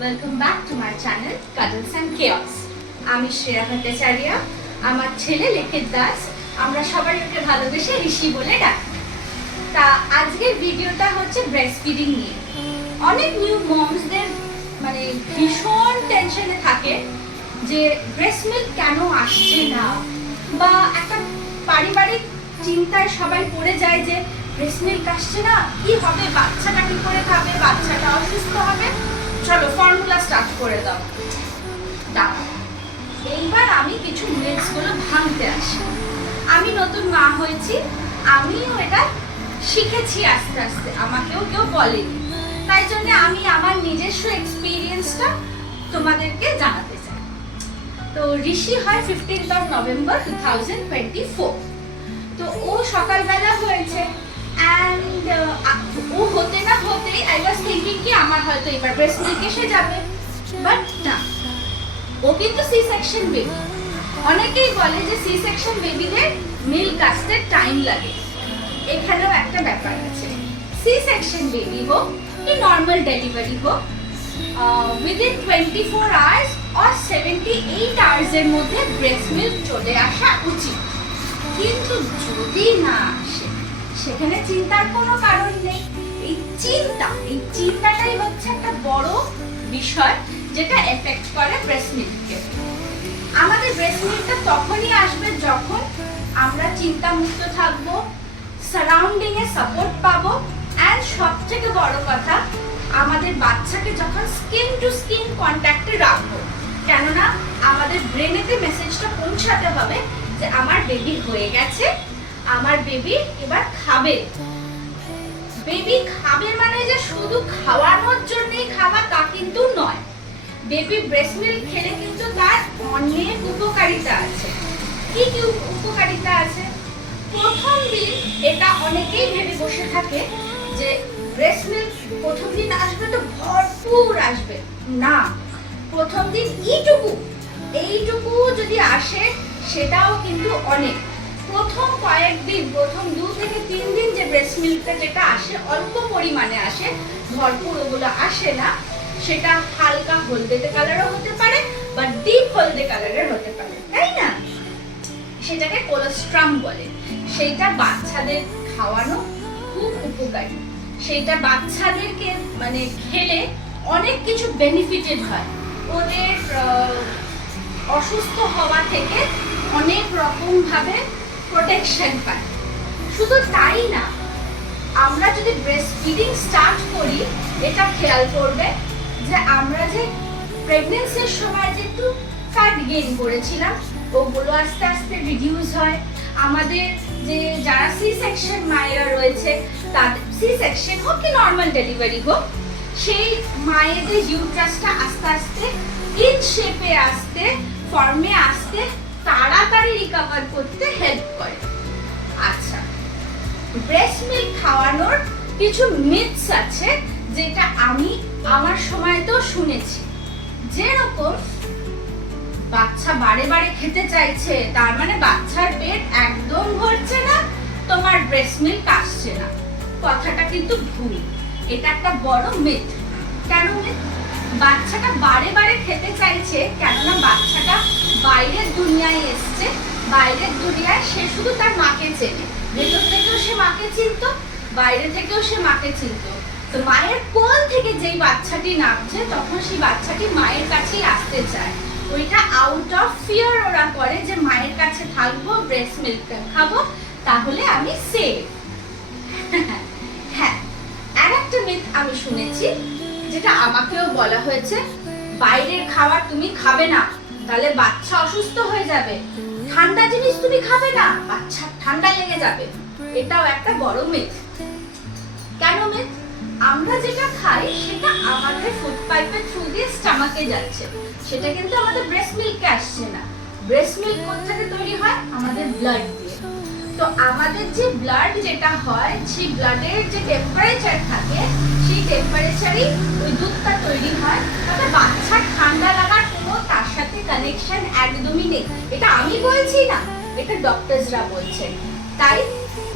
Welcome back to my channel cuddles and chaos. আমি শ্রেয়া ভট্টাচার্য, আমার ছেলে লেখিত দাস। আমরা সবাই ওকে ভালোবেসে ঋষি বলে ডাকি। তা আজকের ভিডিওটা হচ্ছে ব্রেস্ট ফিডিং নিয়ে। অনেক নিউ মমসদের মানে ভীষণ টেনশনে থাকে যে ব্রেস্ট মিল্ক কেন আসছে না, বা একটা পারিবারিক চিন্তায় সবাই পড়ে যায় যে ব্রেস্ট মিল্ক আসছে না, কি হবে, বাচ্চাটা কি করে খাবে, বাচ্চাটা অসুস্থ হবে, চলো ফর্মুলা স্টার্ট করে দাও। এইবার আমি কিছু মিথসগুলো ভাঙতে আসি। আমি নতুন মা হয়েছি, আমিও এটা শিখেছি আস্তে আস্তে, আমাকেও কেউ বলেনি, তাই জন্য আমি আমার নিজস্ব এক্সপিরিয়েন্সটা তোমাদেরকে জানাতে চাই। তো ঋষি হয় 15th November 2024। তো ও সকালবেলা হয়েছে অ্যান্ড ও হতে না হতেই আই ওয়াজ থিঙ্কিং কি আমার হয়তো এবার ব্রেস্ট মিল্ক এসে যাবে, বাট না, ও কিন্তু সি সেকশন বেবি। অনেকেই বলে যে সি সেকশন বেবিদের মিল্ক আসতে টাইম লাগে। এখানেও একটা ব্যাপার আছে, সি সেকশন বেবি হোক কি নর্মাল ডেলিভারি হোক, উইদিন 24 আওয়ার্স অর 78 আওয়ার্স এর মধ্যে ব্রেস্ট মিল্ক চলে আসা উচিত। কিন্তু যদি না আসে সেখানে চিন্তার কোনো কারণ নেই। এই চিন্তাটাই হচ্ছে একটা বড় বিষয় যেটা এফেক্ট করে ব্রেস্ট মিল্ককে। আমাদের ব্রেস্ট মিল্কটা তখনই আসবে যখন আমরা চিন্তামুক্ত থাকবো, সারাউন্ডিং এ সাপোর্ট পাবো, এন্ড সবথেকে বড় কথা আমাদের বাচ্চাকে যখন স্কিন টু স্কিন কন্ট্যাক্টে রাখবো। কেননা আমাদের ব্রেনেতে মেসেজটা পৌঁছাতে হবে যে আমার বেবি হয়ে গেছে, আমার বেবি এবার খাবে। বেবি খাবে মানে যে শুধু খাওয়ানোর জন্যই খাওয়া তা কিন্তু নয়। বেবি ব্রেস্ট মিল্ক খেলে কিন্তু তার অনেক উপকারিতা আছে। কি কি উপকারিতা আছে? প্রথম দিন এটা অনেকেই ভেবে বসে থাকে যে ব্রেস্ট মিল্ক প্রথম দিন আসবে তো ভরপুর আসবে। না, প্রথম দিন এইটুকু যদি আসে সেটাও কিন্তু অনেক। প্রথম কয়েকদিন, প্রথম 2 থেকে 3 দিন যে ব্রেস্ট মিল্কটা যেটা আসে অল্প পরিমাণে আসে, ভরপুর ওগুলো আসে না। সেটা হালকা হলদেটে কালারও হতে পারে বা ডিপ হলদে কালারের হতে পারে, তাই না? সেটাকে কোলোস্ট্রাম বলে। সেইটা বাচ্চাদের খাওয়ানো খুব উপকারী। সেইটা বাচ্চাদেরকে মানে খেলে অনেক কিছু বেনিফিটেড হয়। ওদের অসুস্থ হওয়া থেকে অনেক রকম ভাবে প্রোটেকশন পায়। শুধু তাই না, আমরা যদি ব্রেস্ট ফিডিং স্টার্ট করি, এটা খেয়াল করবে যে আমরা যে প্রেগন্যান্সির সময় যে একটু ফ্যাট গেইন করেছিলাম ওগুলো আস্তে আস্তে রিডিউস হয়। আমাদের যে যারা সি সেকশন মায়েরা রয়েছে, তাদের সি সেকশন হোক কি নর্মাল ডেলিভারি হোক, সেই মায়েদের ইউট্রাসটা আস্তে আস্তে ইন শেপে আসতে, ফর্মে আসতে তাড়াতাড়ি রিকভার করতে হেল্প করে। আচ্ছা, ব্রেস্ট মিল্ক খাওয়ানোর কিছু মিথস আছে যেটা আমি আমার সময় তো শুনেছি। যেরকম বাচ্চা বারে বারে খেতে চাইছে, তার মানে বাচ্চার পেট একদম ভরছে না, তোমার ব্রেস্ট মিল্ক আসছে না। কথাটা কিন্তু ভুল। এটা একটা বড় মিথ। কেন মিথ? বাচ্চাটা বারে বারে খেতে চাইছে কেননা বাচ্চাটা বাইরের দুনিয়ায় এসছে। বাইরের দুনিয়ায় সে শুধু তার মাকে চেনে। ভেতর থেকেও সে মাকে চিনত, বাইরে থেকেও সে মাকে চিনত। তো মায়ের কোল থেকে যেই বাচ্চাটি নামছে তখন সেই বাচ্চাটি মায়ের কাছেই আসতে চায়। ওইটা আউট অফ ফিয়ার ওরা করে যে মায়ের কাছে থাকবো, ব্রেস্ট মিল্ক খাবো, তাহলে আমি সেফ। হ্যাঁ, আর একটা মিথ আমি শুনেছি যেটা আমাকেও বলা হয়েছে, বাইরের খাবার তুমি খাবে না, তাহলে বাচ্চা অসুস্থ হয়ে যাবে। ঠান্ডা জিনিস তুমি খাবে না, বাচ্চা ঠান্ডা লেগে যাবে। এটাও একটা বড় মিথ। কেন মিথ? আমরা যেটা খাই সেটা আমাদের ফুড পাইপের থ্রু দিয়ে স্টমাকে যাচ্ছে, সেটা কিন্তু আমাদের ব্রেস্ট মিল্কে আসছে না। ব্রেস্ট মিল্ক কোথা থেকে তৈরি হয়? আমাদের ব্লাড দিয়ে। তো আমাদের যে ব্লাড যেটা হয়, সেই ব্লাডের যে টেম্পারেচার থাকে, সেই টেম্পারেচারই ওই দুধটা তৈরি হয়। তবে বাচ্চার ঠান্ডা লাগার কোনো তার সাথে কানেকশন একদমই নেই। এটা আমি বলছি না, এটা ডক্টরসরা বলছেন। তাই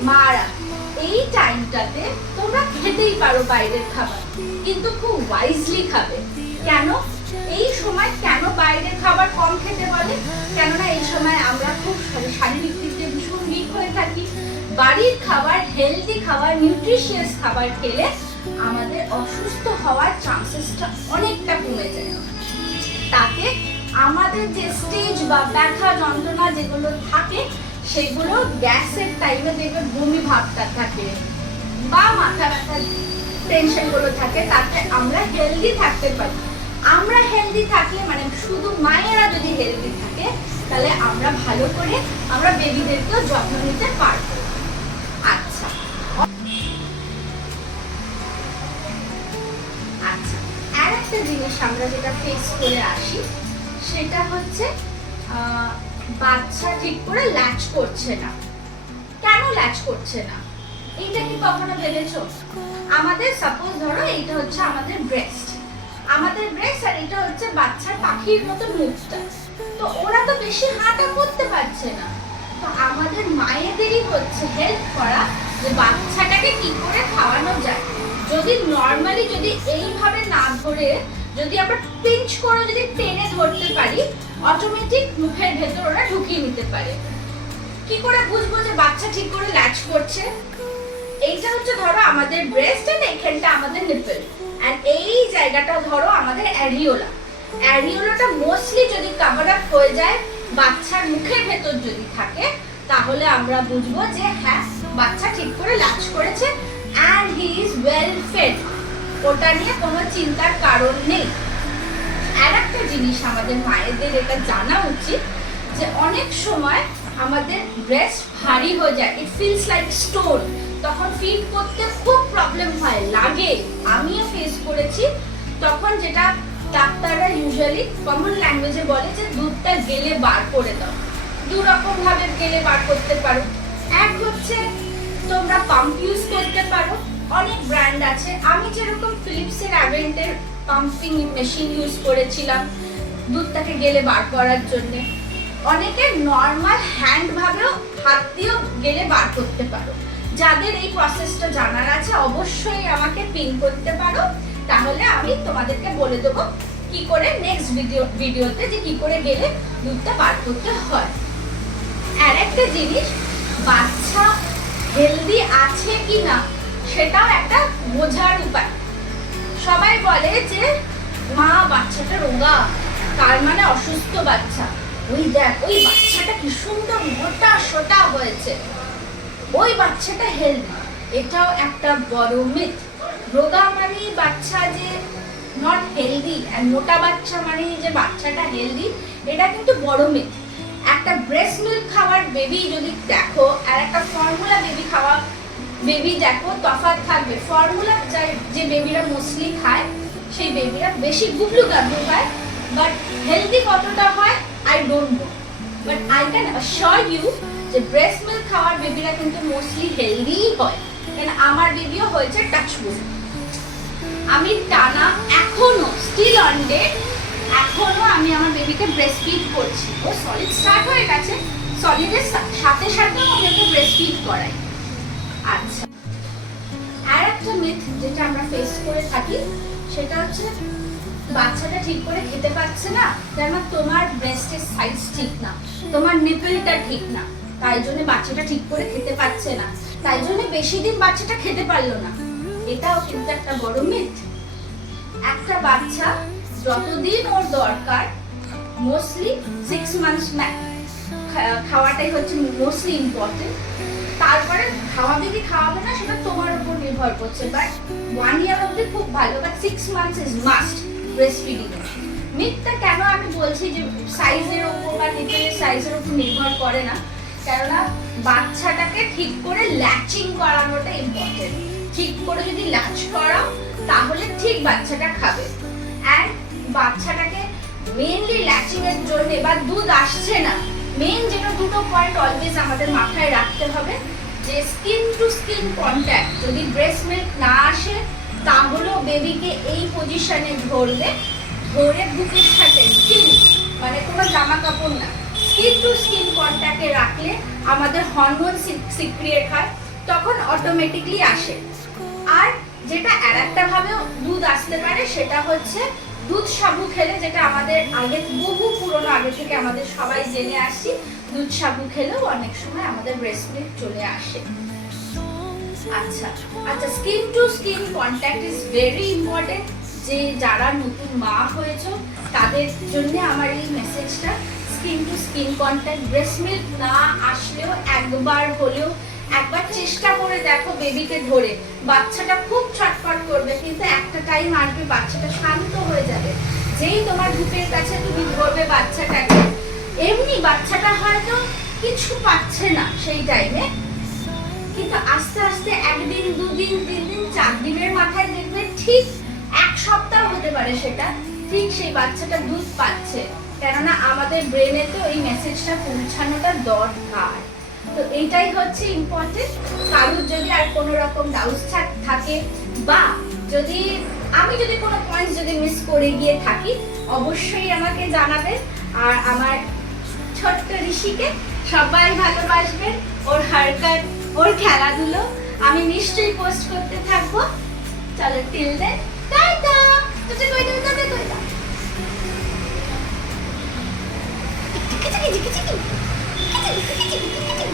মারা এই টাইমটাতে তোমরা খেতেই পারো বাইরের খাবার, কিন্তু খুব ওয়াইজলি খাবে। কেন এই সময় কেন বাইরের খাবার কম খেতে বলে? কেননা এই সময় আমরা খুব শারীরিক দিক দিয়ে ভীষণ উইক হয়ে থাকি। বাড়ির খাবার, হেলদি খাবার, নিউট্রিশিয়াস খাবার খেলে আমাদের অসুস্থ হওয়ার চান্সেসটা অনেকটা কমে যায়। তাতে আমাদের যে স্টেজ বা ব্যথা যন্ত্রণা যেগুলো থাকে সেগুলো গ্যাসের টাইমে দেখবে বমি ভাবটা থাকে বা মাথা ব্যথা টেনশনগুলো থাকে, তাতে আমরা হেলদি থাকতে পারি। আমরা হেলদি থাকলে মানে শুধু মায়েরা যদি হেলদি থাকে তাহলে আমরা ভালো করে আমরা বেবিদেরকেও যত্ন নিতে পারবো। আচ্ছা আচ্ছা, আর একটা জিনিস আমরা যেটা ফেস করে আসি সেটা হচ্ছে বাচ্চা ঠিক করে ল্যাচ করছে না। কেন ল্যাচ করছে না এইটা কি কখনো ভেবেছো? আমাদের সাপোজ ধরো এইটা হচ্ছে আমাদের ব্রেস্ট আর এটা হচ্ছে বাচ্চার পাখির মতো মুখটা, তো ওরা তো বেশি হাঁটা করতে পারছে না। তো আমাদের মায়েদেরই হচ্ছে হেল্প করা যে বাচ্চাটাকে কি করে খাওয়ানো যায়। যদি নর্মালি যদি এইভাবে না ধরে যদি আমরা পিঞ্চ করে যদি টেনে ধরতে পারি, অটোমেটিক মুখের ভেতর ওরা ঢুকিয়ে নিতে পারে। কি করে বুঝবো যে বাচ্চা ঠিক করে ল্যাচ করছে? এইটা হচ্ছে ধরো আমাদের ব্রেস্ট, আর এখানটা আমাদের নিপল, আর এই জায়গাটা ধরো আমাদের অ্যারিওলাটা মোস্টলি যদি কভার আপ হয়ে যায় বাচ্চার মুখের ভেতর যদি থাকে, তাহলে আমরা বুঝবো যে হ্যাঁ বাচ্চা ঠিক করে ল্যাচ করেছে and he is well fed। ওটা নিয়ে কোনো চিন্তার কারণ নেই। আর একটা জিনিস আমাদের মায়েদের এটা জানা উচিত যে অনেক সময় আমাদের ব্রেস্ট ভারী হয়ে যায়, ইট ফিলস লাইক স্টোন, তখন ফিড করতে খুব প্রবলেম হয়, লাগে। আমিও ফেস করেছি। তখন যেটা ডাক্তাররা ইউজুয়ালি কমন ল্যাঙ্গুয়েজে বলে যে দুধটা গেলে বার করে দাও। দু রকম ভাবে গেলে বার করতে পারো। এক হচ্ছে তোমরা পাম্প ইউজ করতে পারো, অনেক ব্র্যান্ড আছে। আমি যেরকম ফিলিপসের অ্যাভেন্টের পাম্পিং মেশিন ইউজ করেছিলাম দুধটাকে গেলে বার করার জন্য। অনেকে নর্মাল হ্যান্ড ভাবেও হাত দিয়েও গেলে বার করতে পারো। যাদের এই প্রসেসটা জানার আছে অবশ্যই আমাকে পিন করতে পারো, তাহলে আমি তোমাদেরকে বলে দেবো কি করে নেক্সট ভিডিওতে যে কি করে গেলে দুধটা বার করতে হয়। আর একটা জিনিস, বাচ্চা হেলদি আছে কি না সেটাও একটা বোঝার উপায়। সবাই বলে যে মা বাচ্চাটা রোগা, তার মানে অসুস্থ বাচ্চা। ওই দেখ ওই বাচ্চাটা কি সুন্দর মোটা সোটা হয়েছে, ওই বাচ্চাটা হেলদি। এটাও একটা বড় মিথ। রোগা মানে বাচ্চা যে নট হেলদি, আর মোটা বাচ্চা মানে যে বাচ্চাটা হেলদি, এটা কিন্তু বড় মিথ। একটা ব্রেস্ট মিল্ক খাওয়ার বেবি যদি দেখো আর একটা ফর্মুলা বেবি খাওয়া বেবি দেখো, তফাৎ থাকবে। ফর্মুলা যে বেবিরা মোস্টলি খায় সেই বেবিরা বেশি গুবলু গাবলু হয়, বাট হেলদি কতটা হয় I don't know, but I can assure you যে ব্রেস্ট মিল্ক খাওয়ার বেবিরা কিন্তু মোস্টলি হেলদি হয়। কারণ আমার বেবিও হয়েছে, টাচউড। আমি টানা এখনো স্টিল অন ডেট, এখনো আমি আমার বেবিকে ব্রেস্ট ফিড করছি। ও সলিড স্টার্ট হয়ে গেছে, সলিডের সাথে সাথে আমি ওকে ব্রেস্ট ফিড করাই। আচ্ছা, আর একটা মিথ যেটা আমরা ফেস করে থাকি সেটা হচ্ছে বাচ্চাটা ঠিক করে খেতে পারছে না, কেন তোমার ব্রেস্টের সাইজ ঠিক না, তোমার নিপলটা ঠিক না, তাই জন্য বাচ্চাটা ঠিক করে খেতে পারছে না, তাই জন্য বেশি দিন বাচ্চাটা খেতে পারলো না। এটাও কিন্তু একটা বড় মিথ। একটা বাচ্চা যতদিন ওর দরকার, মোস্টলি 6 মান্থস খাওয়াটাই হচ্ছে মোস্টলি ইম্পর্টেন্ট। তারপরে খাওয়াবে কি খাওয়াবে না সেটা তোমার উপর নির্ভর করছে, বাট 1 ইয়ার অবধি খুব ভালো, but 6 months is must breast feeding. মিথটা কেন আমি বলছি যে সাইজের উপর বা নিপলের সাইজের উপর নির্ভর করে না, কেননা বাচ্চাটাকে ঠিক করে ল্যাচিং করানোটা ইম্পর্টেন্ট। ঠিক করে যদি ল্যাচ করাও তাহলে ঠিক বাচ্চাটা খাবে। আর বাচ্চাটাকে মেইনলি ল্যাচিং এর জন্য বা দুধ আসছে না, মেইন যেটা দুটো পয়েন্ট অলওয়েজ আমাদের মাথায় রাখতে হবে যে স্কিন টু স্কিন কন্ট্যাক্ট। যদি ব্রেস্ট মিল্ক না আসে তাহলেও বেবিকে এই পজিশনে ধরবে, ধরে বুকের সাথে স্কিন মানে কোনো জামা কাপড় না, স্কিন টু স্কিন কন্ট্যাক্টে রাখলে আমাদের হরমোন সিক্রিয়েট হয়, তখন অটোমেটিকলি আসে। আর যেটা আরেকটা ভাবেও দুধ আসতে পারে সেটা হচ্ছে দুধ সাবু খেলে, যেটা আমাদের আগে বহু পুরনো আগে থেকে আমাদের সবাই জেনে আসছি, দুধ সাবু খেলেও অনেক সময় আমাদের ব্রেস্ট মিল্ক চলে আসে। আচ্ছা আচ্ছা, skin to skin contact is very important. যে যারা নতুন মা হয়েছে তাদের জন্য আমার এই মেসেজটা, skin to skin contact, breast milk না আসলেও একবার হলেও একবার চেষ্টা করে দেখো বেবিকে ধরে। বাচ্চাটা খুব ছটফট করবে, কিন্তু একটা টাইম আসবে বাচ্চাটা শান্ত হয়ে যাবে। যেই তোমার বুকের কাছে তুমি ধরবে বাচ্চাটাকে, এমনি বাচ্চাটা হয়তো কিছু পাচ্ছে না সেই টাইমে, কিন্তু আস্তে আস্তে একদিন, দুদিন, 3 দিন, 4 দিনের মাথায় দেখবে ঠিক 1 সপ্তাহ হতে পারে সেটা, ঠিক সেই বাচ্চাটা দুধ পাচ্ছে। কেননা আমাদের ব্রেনে তো এই মেসেজটা পৌঁছানোটা দরকার। তো এইটাই হচ্ছে ইম্পর্টেন্ট। কারোর যদি আর কোনো রকম ডাউট থাকে, বা যদি আমি যদি কোনো পয়েন্ট যদি মিস করে গিয়ে থাকি, অবশ্যই আমাকে জানাবেন। আর আমার ছোট্ট ঋষিকে সবাই ভালোবাসবেন, ওর হারকাট, ওর খেলাধুলো আমি নিশ্চয়ই পোস্ট করতে থাকবো। চলো টিল দেন, টাটা। তুই কই দাও, কই দাও, কই দাও। টিকি টিকি টিকি টিকি টিকি টিকি টিকি টিকি টিকি।